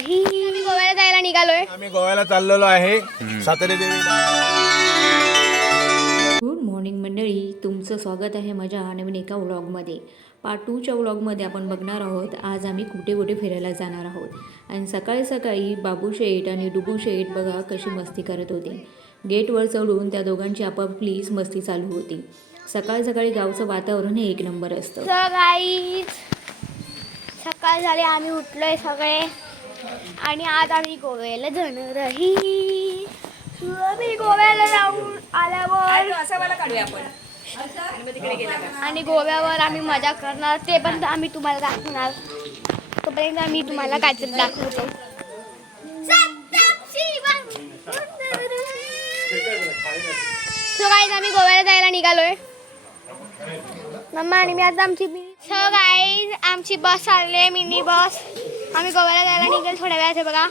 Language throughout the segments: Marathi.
आम्ही गोव्याला जायला निघालोय. आम्ही गोव्याला चाललेलो आहे. सातारे देवीला गुड मॉर्निंग मंडळी तुमचं स्वागत आहे माझ्या नवीन एका व्लॉगमध्ये. पार्ट टूच्या व्लॉगमध्ये आपण बघणार आहोत आज आम्ही कुठे कुठे फिरायला जाणार आहोत. आणि सकाळी सकाळी बाबू शेठ आणि डुबू शेठ बघा कशी मस्ती करत होते. गेटवर चढून त्या दोघांची आपापली मस्ती चालू होती. सकाळी सकाळी गावचं वातावरण हे एक नंबर असतं. सकाळ झाली आम्ही उठलोय सगळे. आणि आज आम्ही गोव्याला जाणार रही आम्ही गोव्याला जाऊन आल्यावर आणि गोव्यावर आम्ही मजा करणार. ते पण आम्ही तुम्हाला दाखवणार. तोपर्यंत आम्ही तुम्हाला काहीतरी दाखवतो. सो गाईज आम्ही गोव्याला जायला निघालोय. मम्मा आणि मी आता आमची सो गाईज आमची बस आली मिनी बस. आम्ही गोव्याला जायला निघेल थोड्या वेळात बघा.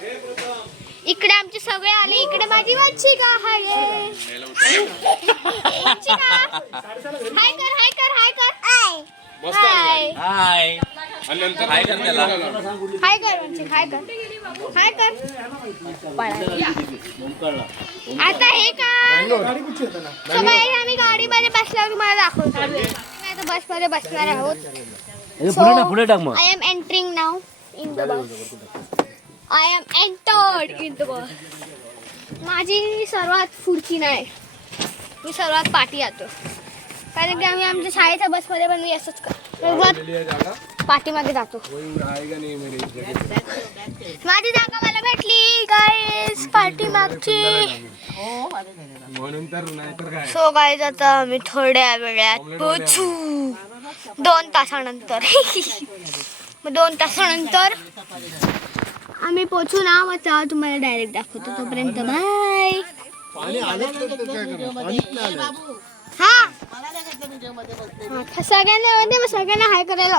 इकडे आमचे सगळे आले. इकडे माझी वंशिका आहे वंशिका हाय कर हाय कर हाय कर. हाय. हाय. हाय. कर त्याला. हाय कर वंशिक हाय कर. हाय कर. आता हे काय? So guys, आम्ही गाडीमध्ये बसल्यावर तुम्हाला दाखवतो. आम्ही आता बसमध्ये बसणार आहोत. पुढे टाक पुढे टाक मग. I am entering now. In the bus. I am entered in the bus. माझी सर्वात पुढची नाही. मी सर्वात पाठी जातो. कारण की आम्ही आमच्या शाळेच्या बसमध्ये पण मी असंच करतो पाठीमागे जातो. माझी जागा मला भेटली गाईस पाठीमागची. सो गाईज आता आम्ही थोड्या वेळात पोचू दोन तासानंतर. मग दोन तासानंतर आम्ही पोचू ना मग तेव्हा तुम्हाला डायरेक्ट दाखवतो. तोपर्यंत बाय हा. हा, सगळ्यांना म्हणते मग सगळ्यांना हाय करायला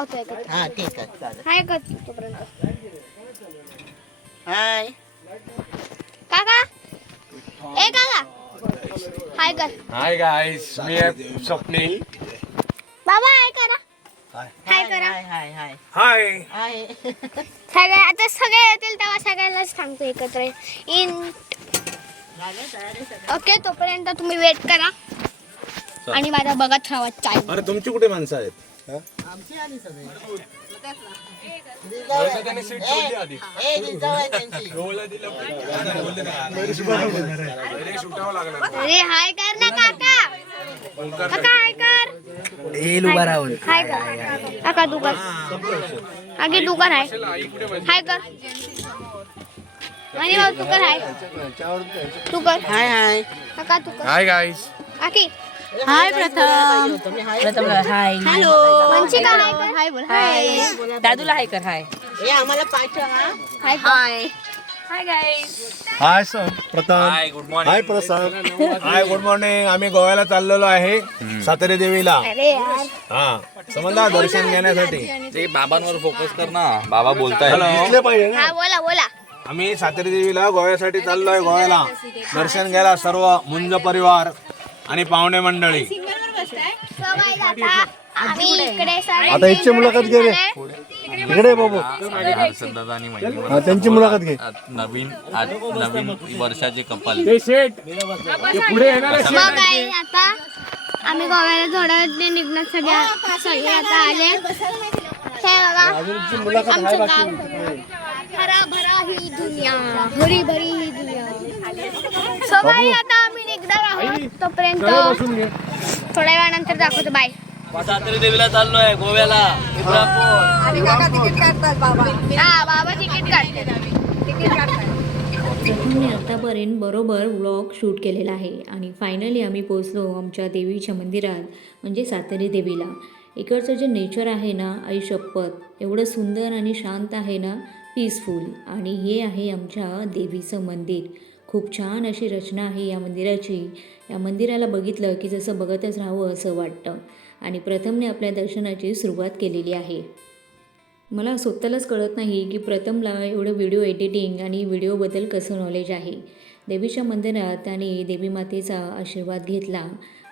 हा ठीक आहे चालेल. हाय कर तोपर्यंत. हाय काका? ए काका. हाय कर. हाय गाईस मी आहे स्वप्नील. बाबा हाय करा. हाय. करा. हाय हाय हाय. हाय. हाय. सगळे आता सगळे येतील तेव्हा सगळ्यांनाच सांगतो एकत्र. इन ओके तोपर्यंत तुम्ही वेट करा. आणि माझा बघत राहा चाय. अरे तुमची कुठे माणसं आहेत? आमची आली सगळी. अरे हाय कर ना काका. काका हाय कर. येईल उभा राहून. हाय कर. काका कर आगे तू कर हाय हाय कर. आणि भाऊ तू कर हाय. तू कर. हाय हाय. काका तू कर? हाय गाईस आकी हाय प्रथम. तुम्ही हाय हाय. हॅलो. हाय कर. हाय बोल. हाय. दादूला हाय कर हाय. ए आम्हाला पाठवा. हा हाय. Hi hi sir Pratham hi good morning hi Prasad hi good morning आम्ही गोव्याला चाललेलो आहे सातारे देवीला. अरे यार. हा. समजला? दर्शन घेण्यासाठी. ते बाबांवर फोकस कर ना. बाबा बोलताय दिसले पाहिजे ना. हा बोला बोला. आम्ही सातारे देवीला गोव्यासाठी चाललोय गोव्याला. दर्शन घ्यायला सर्व मुंज परिवार आणि पाहुणे मंडळी. आता आम्ही इकडे सगळे आता इथची मुलाखत घे रे. इकडे बाबू. हर्षदादा आणि महिनी त्यांची मुलाखत घे. नवीन आज नवीन वर्षाचे कपल. मग आता आम्ही गोव्याला थोड्या निघणार सगळ्या सगळे आता आले. हे बघा आमचं गाव. हरा भरा ही दुनिया हरी भरी ही दुनिया. सो बाई आता आम्ही निघणार आहोत तोपर्यंत. थोड्या वेळानंतर दाखवतो बाय. सातारे देवीला चाललोय गोव्याला. हा बाबा तिकीट काढते प्रथमने आतापर्यंत बरोबर व्लॉग शूट केलेला आहे आणि फायनली आम्ही पोचलो आमच्या देवीच्या मंदिरात म्हणजे सातारी देवीला. इकडचं जे नेचर आहे ना आई शपथ एवढं सुंदर आणि शांत आहे ना पीसफुल आणि हे आहे आमच्या देवीचं मंदिर. खूप छान अशी रचना आहे या मंदिराची. या मंदिराला बघितलं की जसं बघतच राहावं असं वाटतं. आणि प्रथमने आपल्या दर्शनाची सुरुवात केलेली आहे. मला स्वतःलाच कळत नाही की प्रथमला एवढं व्हिडिओ एडिटिंग आणि व्हिडिओबद्दल कसं नॉलेज आहे. देवीच्या मंदिरात त्याने देवी मातेचा आशीर्वाद घेतला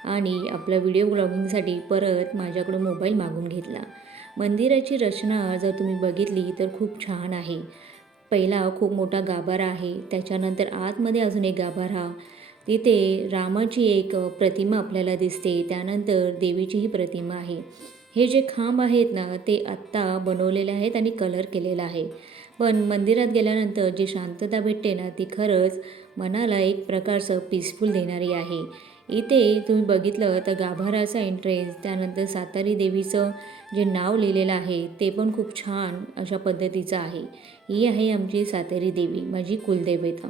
आणि आपला व्हिडिओ ब्लॉगिंगसाठी परत माझ्याकडून मोबाईल मागून घेतला. मंदिराची रचना जर तुम्ही बघितली तर खूप छान आहे. पहिला खूप मोठा गाभारा आहे. त्याच्यानंतर आतमध्ये अजून एक गाभारा तिथे रामाची एक प्रतिमा आपल्याला दिसते. त्यानंतर देवीचीही प्रतिमा आहे. हे जे खांब आहेत ना ते आत्ता बनवलेले आहेत आणि कलर केलेला आहे. पण मंदिरात गेल्यानंतर जी शांतता भेटते ना ती खरंच मनाला एक प्रकारचं पीसफुल देणारी आहे. इथे तुम्ही बघितलं तर गाभाराचा एंट्रेन्स त्यानंतर सातारी देवीचं जे नाव लिहिलेलं आहे ते पण खूप छान अशा पद्धतीचं आहे. ही आहे आमची सातारी देवी माझी कुलदेवता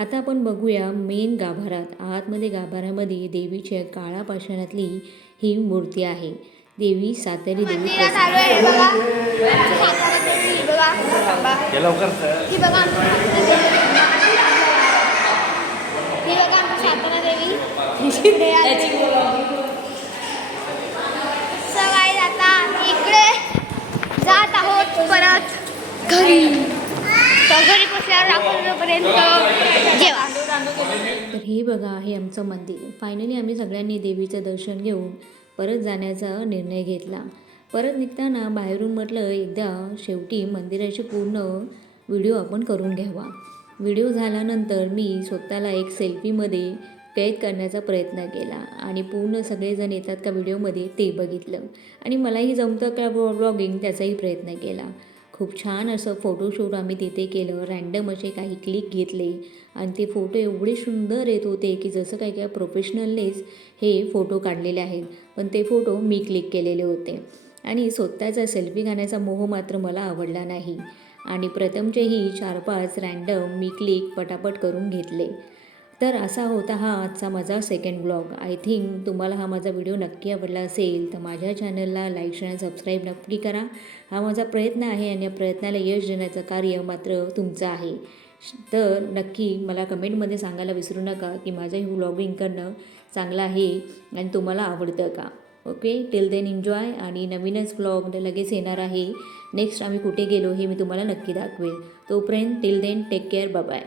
आता आपण बघूया मेन गाभारात आतमध्ये गाभाऱ्यामध्ये देवीच्या काळा पाषाणातली ही मूर्ती आहे. देवी सातारी देवी आता आम्ही इकडे जात आहोत परत घरी. तर घरी जेवा. तर हे बघा आहे आमचं मंदिर. फायनली आम्ही सगळ्यांनी देवीचं दर्शन घेऊन परत जाण्याचा निर्णय घेतला. परत निघताना बाहेरून म्हटलं एकदा शेवटी मंदिराची पूर्ण व्हिडिओ आपण करून घ्यावा. व्हिडिओ झाल्यानंतर मी स्वतःला एक सेल्फीमध्ये कैद करण्याचा प्रयत्न केला आणि पूर्ण सगळेजण येतात का व्हिडिओमध्ये ते बघितलं. आणि मलाही जमतं का ब्लॉगिंग त्याचाही प्रयत्न केला. खूप छान असं फोटोशूट आम्ही तिथे केलं. रँडम असे काही क्लिक घेतले. आणि ते फोटो एवढे सुंदर येत होते की जसं काही काय प्रोफेशनलनेच हे फोटो काढलेले आहेत. पण ते फोटो मी क्लिक केलेले होते. आणि स्वतःचा सेल्फी गाण्याचा मोह मात्र मला आवडला नाही. आणि प्रथमचेही चार पाच रँडम मी क्लिक पटापट करून घेतले. तर असा होता हा आजचा माझा सेकंड ब्लॉग आय थिंक तुम्हाला हा माझा व्हिडिओ नक्की आवडला असेल तर माझ्या चॅनलला लाईक शेअर सबस्क्राईब नक्की करा. हा माझा प्रयत्न आहे आणि या प्रयत्नाला यश देण्याचं कार्य मात्र तुमचं आहे. तर नक्की मला कमेंटमध्ये सांगायला विसरू नका की माझं हे व्लॉगिंग करणं चांगलं आहे आणि तुम्हाला आवडतं का. ओके टिल देन एन्जॉय आणि नवीनच ब्लॉग लगेच येणार आहे. नेक्स्ट आम्ही कुठे गेलो हे मी तुम्हाला नक्की दाखवेल. तोपर्यंत till then take care bye